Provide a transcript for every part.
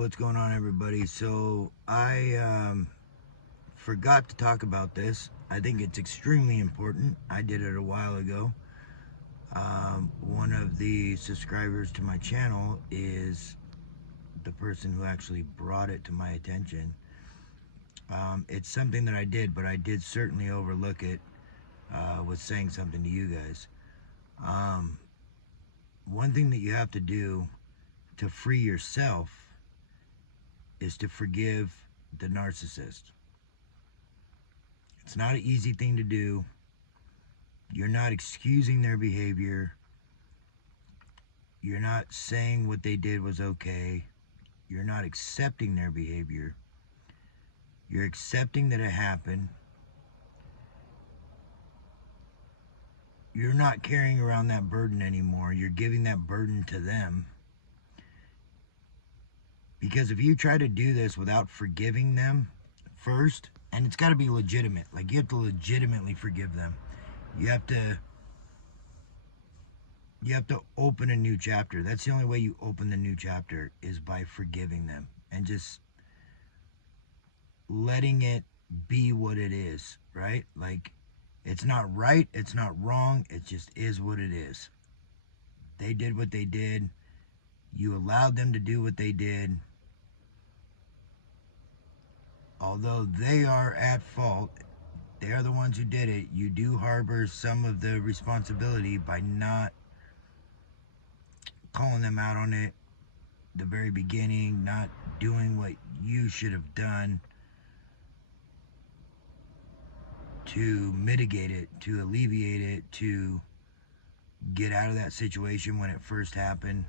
What's going on, everybody? So I forgot to talk about this. I think it's extremely important. I did it a while ago. One of the subscribers to my channel is the person who actually brought it to my attention. It's something that I did, but I did certainly overlook it with saying something to you guys. One thing that you have to do to free yourself is to forgive the narcissist. It's not an easy thing to do. You're not excusing their behavior. You're not saying what they did was okay. You're not accepting their behavior. You're accepting that it happened. You're not carrying around that burden anymore. You're giving that burden to them. Because if you try to do this without forgiving them first, and it's got to be legitimate, like you have to legitimately forgive them. You have to open a new chapter. That's the only way you open the new chapter, is by forgiving them and just letting it be what it is, right? Like, it's not right, it's not wrong, it just is what it is. They did what they did. You allowed them to do what they did. Although they are at fault, they are the ones who did it, you do harbor some of the responsibility by not calling them out on it the very beginning, not doing what you should have done to mitigate it, to alleviate it, to get out of that situation when it first happened.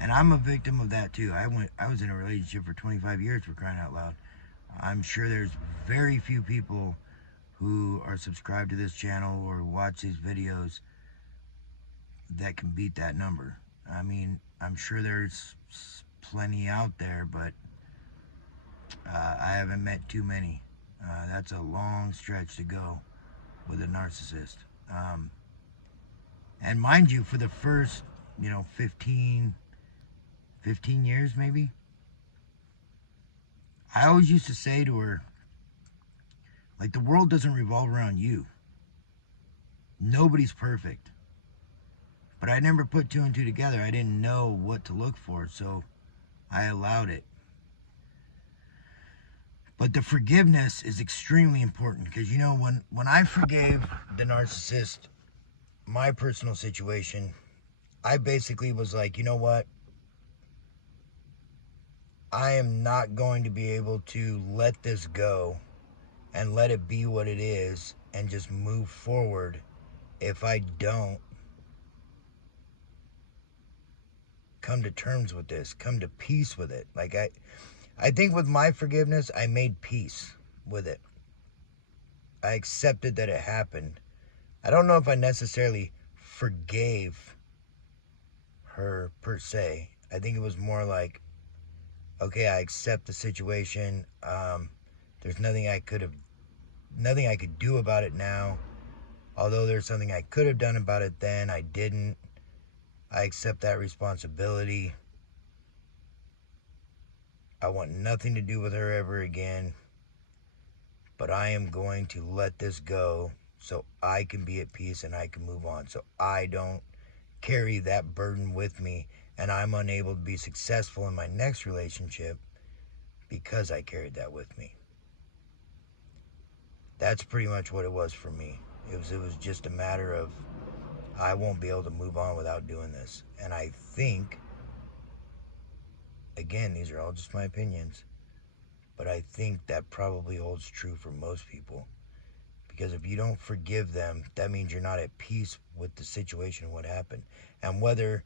And I'm a victim of that too. I was in a relationship for 25 years, for crying out loud. I'm sure there's very few people who are subscribed to this channel or watch these videos that can beat that number. I mean, I'm sure there's plenty out there, but I haven't met too many. That's a long stretch to go with a narcissist. And mind you, for the first, 15 years maybe, I always used to say to her, like, the world doesn't revolve around you. Nobody's perfect. But I never put two and two together. I didn't know what to look for, so I allowed it. But the forgiveness is extremely important, because, when I forgave the narcissist my personal situation, I basically was like, you know what? I am not going to be able to let this go and let it be what it is and just move forward if I don't come to terms with this, come to peace with it. Like, I think with my forgiveness, I made peace with it. I accepted that it happened. I don't know if I necessarily forgave her per se. I think it was more like, okay, I accept the situation. There's nothing I could do about it now. Although there's something I could have done about it then, I didn't. I accept that responsibility. I want nothing to do with her ever again. But I am going to let this go so I can be at peace and I can move on. So I don't carry that burden with me and I'm unable to be successful in my next relationship because I carried that with me. That's pretty much what it was for me. It was just a matter of, I won't be able to move on without doing this. And I think, again, these are all just my opinions, but I think that probably holds true for most people. Because if you don't forgive them, that means you're not at peace with the situation and what happened. And whether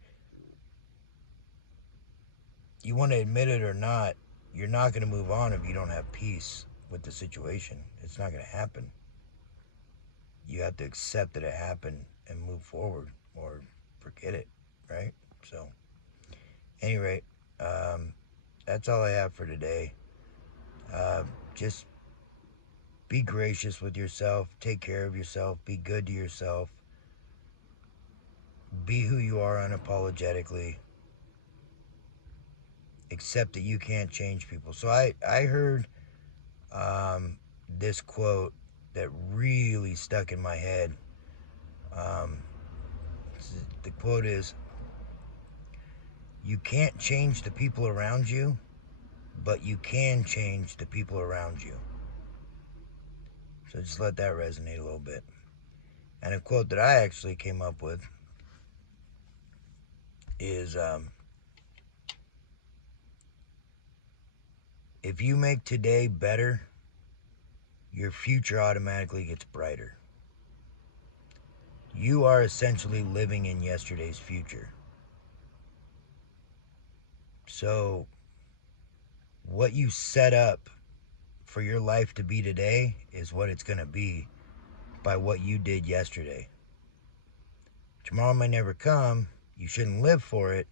you want to admit it or not, you're not going to move on if you don't have peace with the situation. It's not going to happen. You have to accept that it happened and move forward, or forget it, right? So, anyway, that's all I have for today. Just be gracious with yourself, take care of yourself, be good to yourself, be who you are unapologetically, accept that you can't change people. So I heard this quote that really stuck in my head. The quote is, you can't change the people around you, but you can change the people around you. So just let that resonate a little bit. And a quote that I actually came up with is, if you make today better, your future automatically gets brighter. You are essentially living in yesterday's future. So what you set up for your life to be today is what it's going to be by what you did yesterday. Tomorrow may never come. You shouldn't live for it.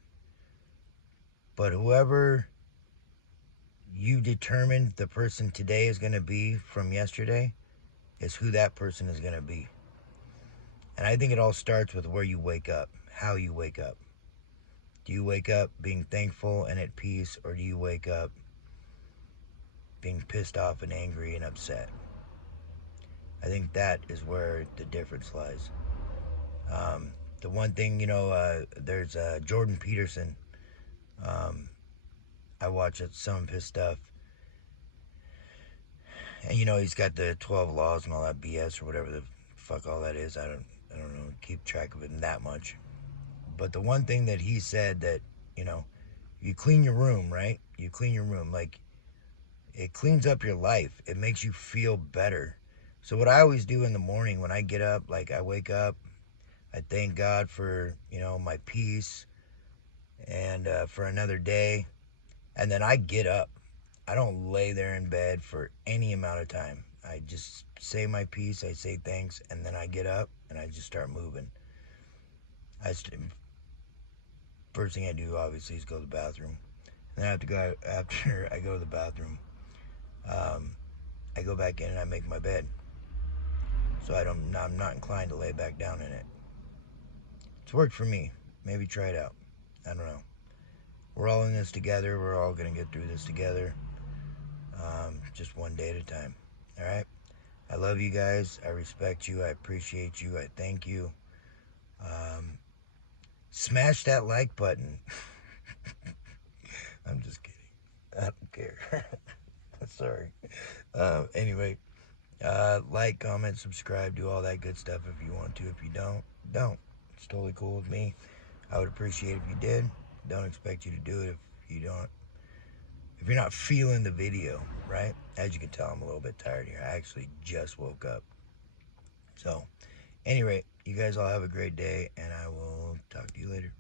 But whoever you determined the person today is going to be from yesterday is who that person is going to be. And I think it all starts with where you wake up, how you wake up. Do you wake up being thankful and at peace, or do you wake up being pissed off and angry and upset? I think that is where the difference lies. The one thing, there's Jordan Peterson. I watch some of his stuff. And he's got the 12 laws and all that BS or whatever the fuck all that is. I don't know, keep track of it that much. But the one thing that he said that, you clean your room, right? You clean your room. Like, it cleans up your life. It makes you feel better. So what I always do in the morning when I get up, like I wake up, I thank God for, my peace and for another day. And then I get up. I don't lay there in bed for any amount of time. I just say my piece, I say thanks, and then I get up and I just start moving. First thing I do, obviously, is go to the bathroom. And then after I go to the bathroom, I go back in and I make my bed. So I'm not inclined to lay back down in it. It's worked for me. Maybe try it out. I don't know. We're all in this together. We're all going to get through this together. Just one day at a time. All right? I love you guys. I respect you. I appreciate you. I thank you. Smash that like button. I'm just kidding. I don't care. Sorry. Anyway, like, comment, subscribe, do all that good stuff if you want to. If you don't. It's totally cool with me. I would appreciate it if you did. Don't expect you to do it if you're not feeling the video, right? As you can tell, I'm a little bit tired here. I actually just woke up. So, anyway, you guys all have a great day, and I will talk to you later.